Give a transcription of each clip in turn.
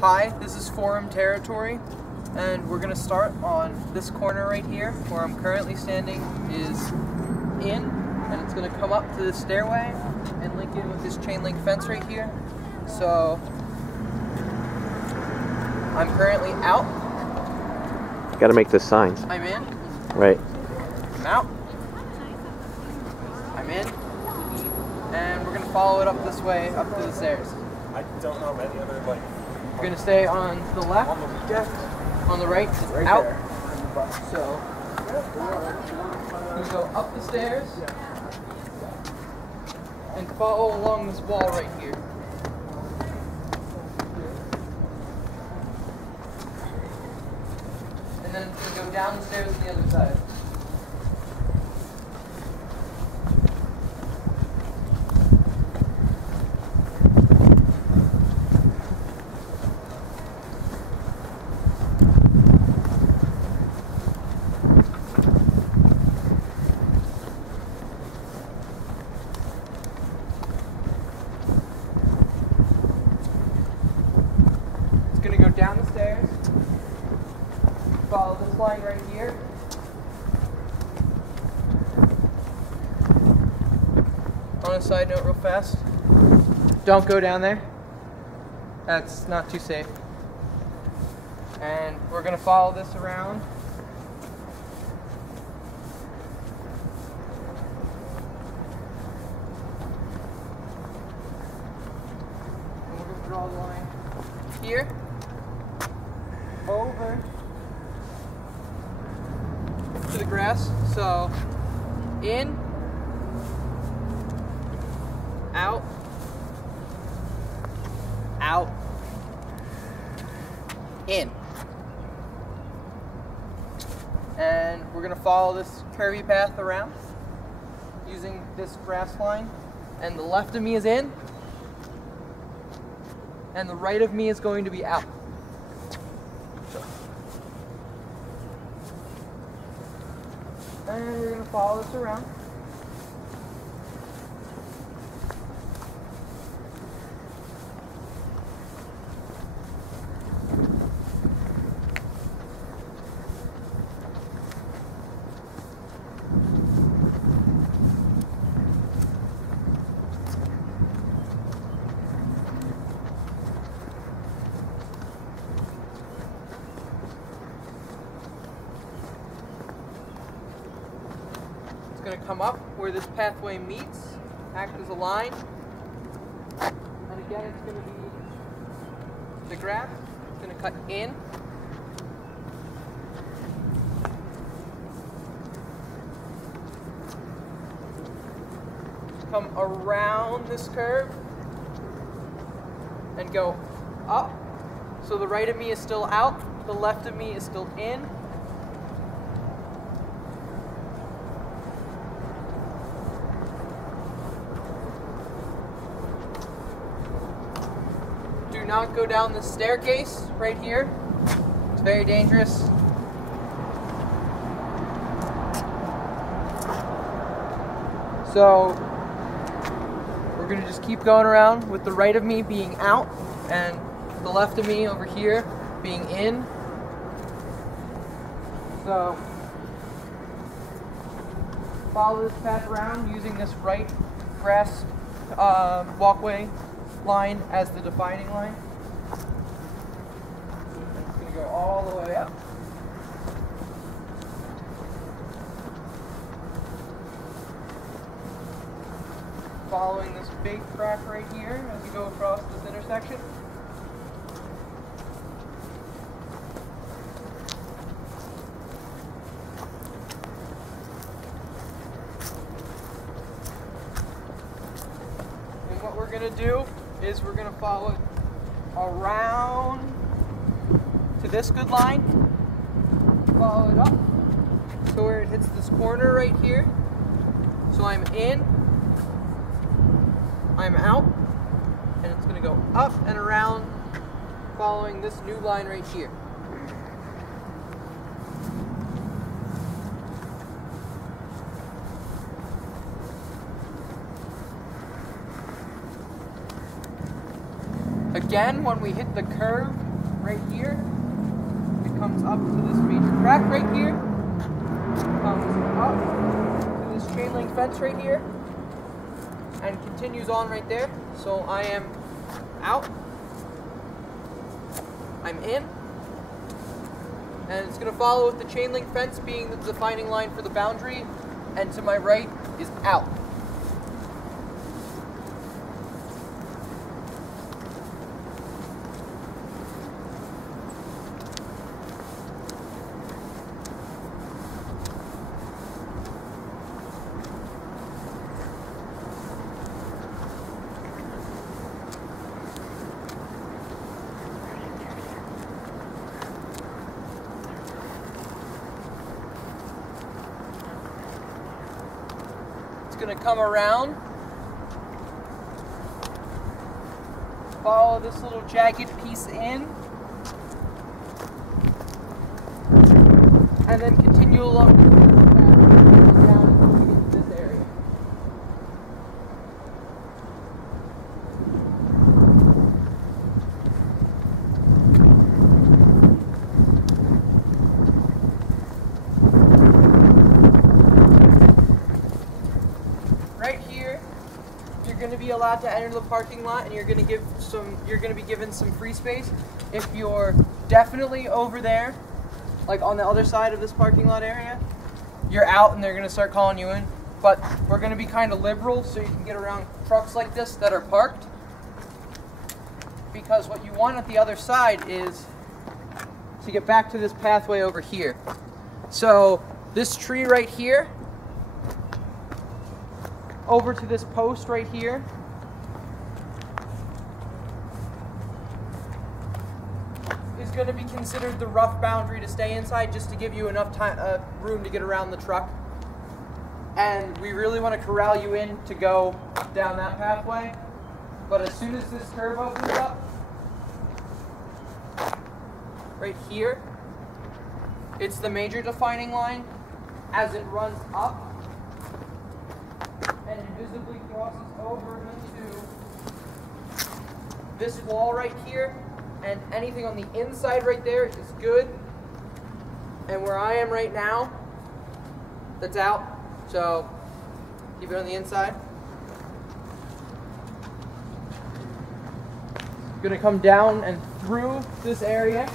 Hi, this is Forum territory, and we're going to start on this corner right here, where I'm currently standing is in, and it's going to come up to the stairway and link in with this chain link fence right here. So, I'm currently out. You gotta make the signs. I'm in. Right. I'm out. I'm in. And we're going to follow it up this way, up to the stairs. I don't know of any other, like... We're going to stay on the left, on the right, Right out. there. So, we go up the stairs and follow along this wall right here. And then it's going to go down the stairs on the other side. It's going to go down the stairs, follow this line right here, on a side note real fast, don't go down there, that's not too safe, and we're going to follow this around. And we're going to draw the line here, over to the grass. So in, out, out, in. And we're going to follow this curvy path around using this grass line. And the left of me is in, and the right of me is going to be out. And we're going to follow this around. Going to come up where this pathway meets, act as a line, and again it's going to be the grass. It's going to cut in, come around this curve, and go up. So the right of me is still out, the left of me is still in. Do not go down the staircase right here. It's very dangerous. So we're going to just keep going around with the right of me being out and the left of me over here being in. So follow this path around using this right grass walkway line as the defining line. It's going to go all the way up. Following this big crack right here as you go across this intersection. And what we're going to do is we're going to follow it around to this good line, follow it up to where it hits this corner right here. So I'm in, I'm out, and it's going to go up and around following this new line right here. Again, when we hit the curve right here. It comes up to this major crack right here. Comes up to this chain link fence right here. And continues on right there. So I am out. I'm in. And it's going to follow with the chain link fence being the defining line for the boundary. And to my right is out. Going to come around, follow this little jagged piece in, and then continue along the path down into this area. You're going to be allowed to enter the parking lot, and you're going to be given some free space. If you're definitely over there, like on the other side of this parking lot area, you're out and they're going to start calling you in. But we're going to be kind of liberal so you can get around trucks like this that are parked. Because what you want at the other side is to get back to this pathway over here. So this tree right here, over to this post right here. Is going to be considered the rough boundary to stay inside, just to give you enough time, room to get around the truck. And we really want to corral you in to go down that pathway. But as soon as this curve opens up, right here, it's the major defining line. As it runs up, and invisibly crosses over into this wall right here, and anything on the inside right there is good. And where I am right now, that's out, so keep it on the inside. I'm gonna come down and through this area.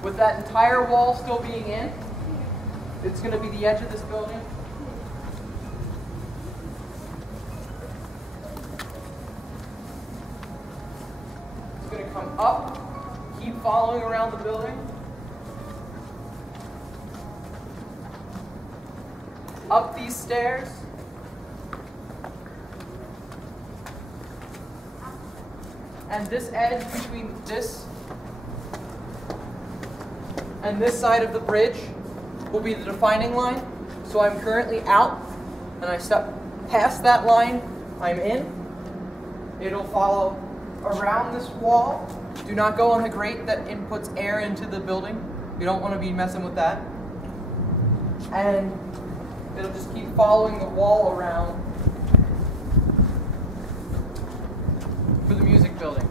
With that entire wall still being in, it's going to be the edge of this building. It's going to come up, keep following around the building, up these stairs, and this edge between this and this side of the bridge will be the defining line. So I'm currently out, and I step past that line, I'm in. It'll follow around this wall. Do not go on the grate that inputs air into the building. You don't want to be messing with that. And it'll just keep following the wall around for the music building.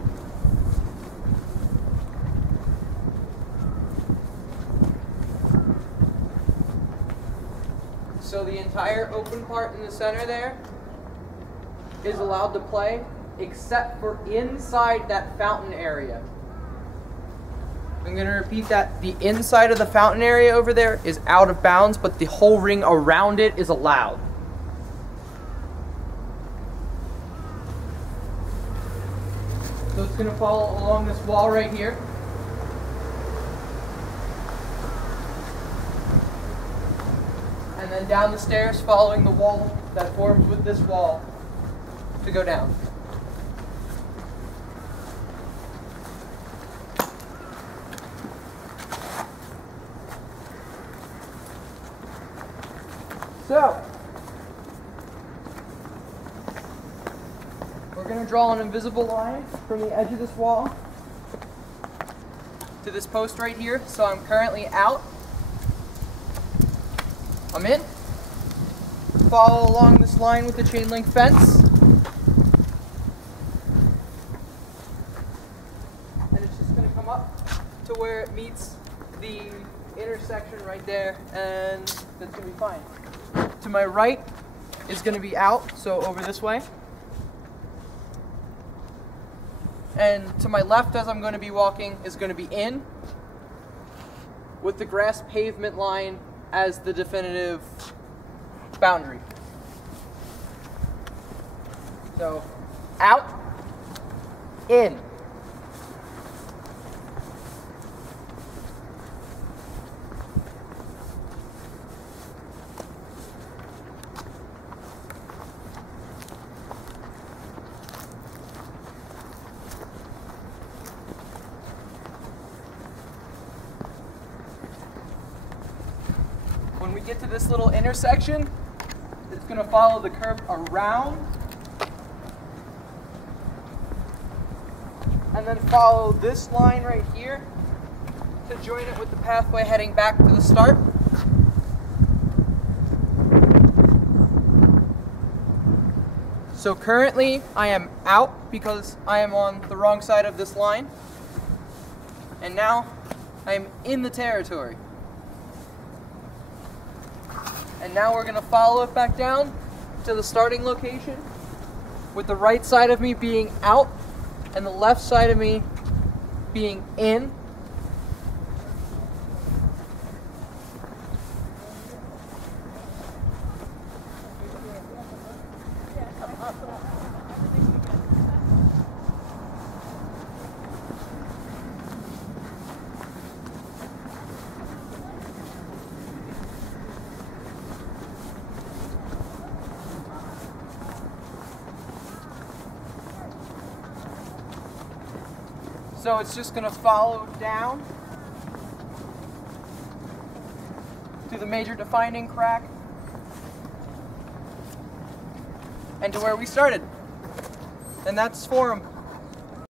So the entire open part in the center there is allowed to play, except for inside that fountain area. I'm going to repeat that. The inside of the fountain area over there is out of bounds, but the whole ring around it is allowed. So it's going to follow along this wall right here. And then down the stairs, following the wall that forms with this wall to go down. So, we're going to draw an invisible line from the edge of this wall to this post right here. So I'm currently out. I'm in. follow along this line with the chain link fence. And it's just going to come up to where it meets the intersection right there, and that's going to be fine. To my right is going to be out, so over this way. And to my left, as I'm going to be walking, is going to be in, with the grass pavement line as the definitive boundary. So, out, in. When we get to this little intersection, it's going to follow the curve around and then follow this line right here to join it with the pathway heading back to the start. So currently I am out because I am on the wrong side of this line, and now I am in the territory. And now we're going to follow it back down to the starting location, with the right side of me being out and the left side of me being in. So it's just going to follow down to the major defining crack and to where we started. And that's Forum.